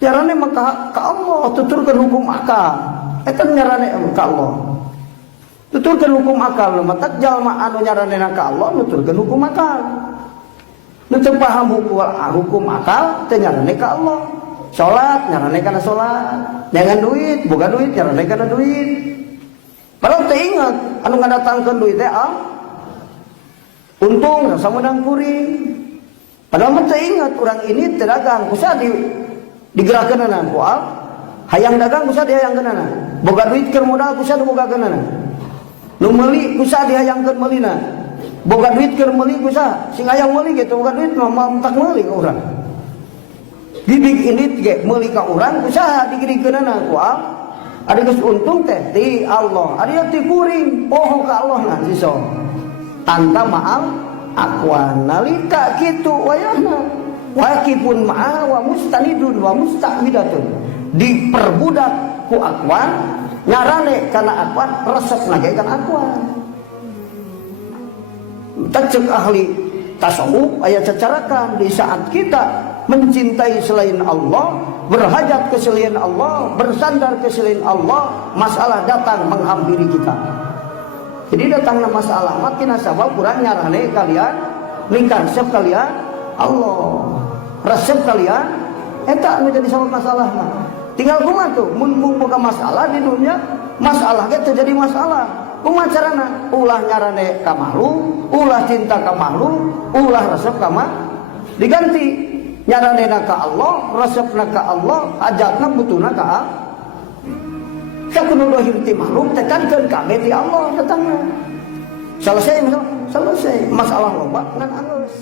Nyarane maka ka Allah tuturkeun hukum akal. Eta nyarane ka Allah. Tuturkeun hukum akal mata jalma anu nyaranena ka Allah nuturkeun hukum akal. Nu teu paham hukum akal teu nyarane ka Allah. Salat nyarane kana salat, jangan duit, boga duit nyarane kana duit. Padahal teu ingat anu ngadatangkeun duit teh untung samudang kuring. Padahal mah teu ingat urang ini teu dagang kusaha digerakkeunana ku hayang dagang kusaha dihayangkeunana. Boga duit keur modal kusaha dibogakeunana. Nu meuli kusaha dihayangkeun meulina. Boga duit keur meuli kusaha sing hayang meuli ge teu boga duit mah tak meuli ka urang. Didik ini ge meuli ka urang kusaha digirikeunana ku ari geus untung teh ti Allah, ari ti kuring poho ka Allah na siso. Anta ma'al aqwan nalika kitu wayahna waqifun ma'a wa mustanidun wa mustaqbidatun. Diperbudak ku aqwan nyarane kana aqwan resepna ge kana aqwan. Cek ahli tasawuf aya cacarakan di saat kita mencintai selain Allah, berhajat ke selain Allah, bersandar ke selain Allah, masalah datang menghampiri kita. Jadi datangnya masalah makin sabab kurang nyarane kalian lingkar resep kalian Allah, resep kalian eta anu jadi sabab masalah mah. Tinggal kumaha tuh mun boga masalah di dunia, masalah ge terjadi masalah. Kumaha carana? Ulah nyarane ka makhluk, ulah cinta ka makhluk, ulah resep ka diganti. Nyaranena ka Allah, resepna ka Allah, hajatna butuhna ka Allah. Sakudu dohir ti makhluk tekankeun kabeh ti Allah datangna. Selesai masalah loba ngan alus.